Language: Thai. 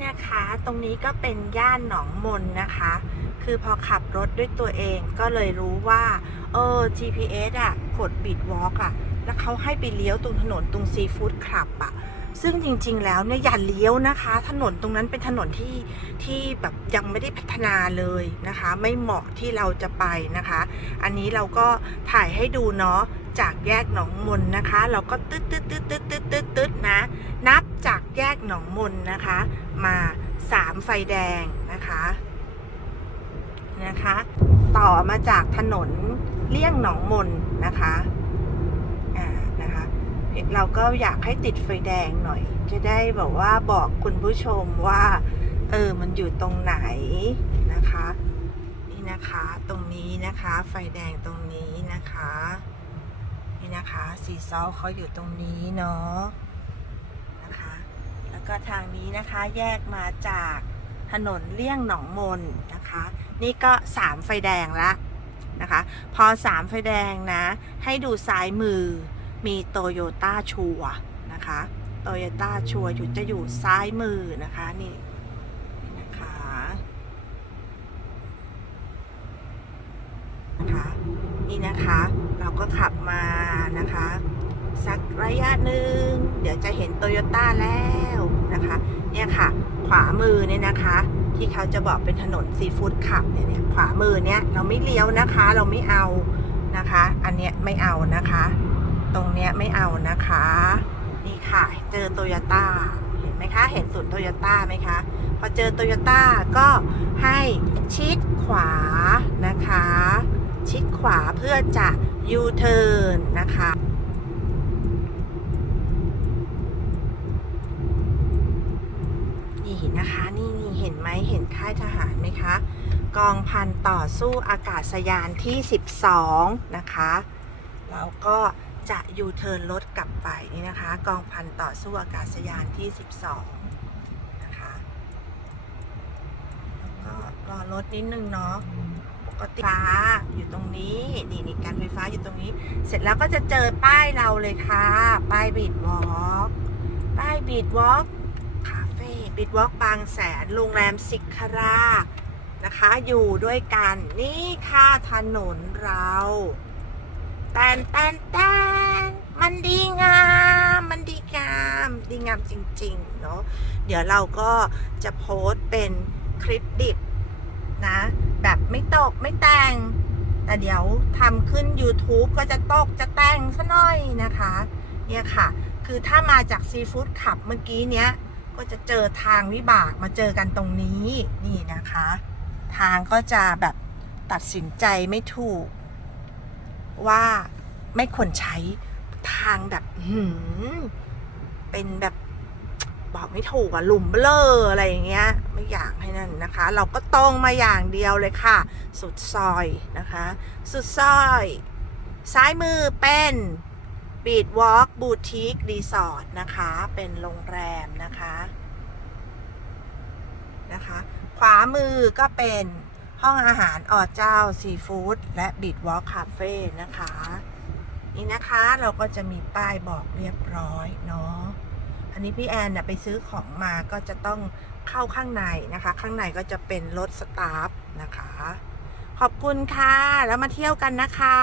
นี่นะคะ ตรงนี้ก็เป็นย่านหนองมนนะคะ คือพอขับรถด้วยตัวเองก็เลยรู้ว่า เออ GPS อะ กดบิดวอล์กอะ แล้วเขาให้ไปเลี้ยวตรงถนนตรงซีฟู้ดคลับอะ ซึ่งจริง ๆ แล้วเนี่ยอย่าเลี้ยวนะคะ ถนนตรงนั้นเป็นถนนที่ที่แบบยังไม่ได้พัฒนาเลยนะคะ ไม่เหมาะที่เราจะไปนะคะ อันนี้เราก็ถ่ายให้ดูเนาะจากแยกหนองมนนะคะ เราก็ตึ๊ดตึ๊ดตึ๊ดตึ๊ดตึ๊ดตึ๊ดนะ นับ แยกหนองมนนะคะ มาสามไฟแดงนะคะนะคะ ต่อมาจากถนนเลี่ยงหนองมนนะคะอ่านะคะเราก็อยากให้ติดไฟแดงหน่อย จะได้แบบว่าบอกคุณผู้ชมว่า เออมันอยู่ตรงไหนนะคะ นี่นะคะตรงนี้นะคะ ไฟแดงตรงนี้นะคะ นี่นะคะสีซอเขาอยู่ตรงนี้เนาะ ก็ทางนี้นะคะแยกมาจากถนนเลี่ยงหนองมนนะคะ นี่ก็สามไฟแดงละนะคะ พอสามไฟแดงนะ ให้ดูซ้ายมือมีโตโยต้าชัวนะคะโตโยต้าชัวอยู่จะอยู่ซ้ายมือนะคะนี่นี่นะคะนะคะนี่นะคะ เราก็ขับมานะคะ สักระยะหนึ่งเดี๋ยวจะเห็นโตโยต้าแล้วนะคะ เนี่ยค่ะ ขวามือเนี่ยนะคะ ที่เขาจะบอกเป็นถนนซีฟู้ดขับเนี่ยเนี่ย ขวามือเนี่ยเราไม่เลี้ยวนะคะ เราไม่เอานะคะ อันเนี้ยไม่เอานะคะ ตรงเนี้ยไม่เอานะคะ นี่ค่ะ เจอโตโยต้าเห็นไหมคะ เห็นศูนย์โตโยต้าไหมคะ พอเจอโตโยต้าก็ให้ชิดขวานะคะ ชิดขวาเพื่อจะยูเทิร์นนะคะ นะคะ นี่นี่เห็นไหมเห็นค่ายทหารไหมคะ กองพันต่อสู้อากาศยานที่ 12 นะคะแล้วก็จะยูเทิร์นรถกลับไปนี่นะคะ กองพันต่อสู้อากาศยานที่ 12 นะคะแล้วก็รอรถนิดนึงเนาะปกติฟ้าอยู่ตรงนี้นี่นี่การไฟฟ้าอยู่ตรงนี้ เสร็จแล้วก็จะเจอป้ายเราเลยค่ะ ป้ายบีดวอล์กป้ายบีดวอล์ก บิดวอล์กบางแสนโรงแรมสิกคารานะคะ อยู่ด้วยกัน นี่ค่ะถนนเราแตนแตนแตนมันดีงาม มันดีงาม ดีงามจริง ๆ เนาะเดี๋ยวเราก็จะโพสต์เป็นคลิปดิบนะ แบบไม่ตกไม่แต่ง แต่เดี๋ยวทำขึ้น YouTube ก็จะตกจะแต่งซะหน่อยนะคะ เนี่ยค่ะ คือถ้ามาจากซีฟู้ดขับเมื่อกี้เนี้ย ก็จะเจอทางวิบากมาเจอกันตรงนี้นี่นะคะ ทางก็จะแบบตัดสินใจไม่ถูก ว่าไม่ควรใช้ทางแบบหืมเป็นแบบบอกไม่ถูกอะหลุมเบลออะไรอย่างเงี้ย ไม่อยากให้นั่นนะคะ เราก็ตรงมาอย่างเดียวเลยค่ะ สุดซอยนะคะ สุดซอย ซ้ายมือเป็น บีดวอล์กบูติกรีสอร์ทนะคะ เป็นโรงแรมนะคะนะคะ ขวามือก็เป็นห้องอาหารออเจ้าซีฟู้ดและบีดวอล์กคาเฟ่นะคะ นี่นะคะเราก็จะมีป้ายบอกเรียบร้อยเนาะอันนี้พี่แอนน่ะไปซื้อของมาก็จะต้องเข้าข้างในนะคะ ข้างในก็จะเป็นรถสตาฟนะคะ ขอบคุณค่ะ แล้วมาเที่ยวกันนะคะ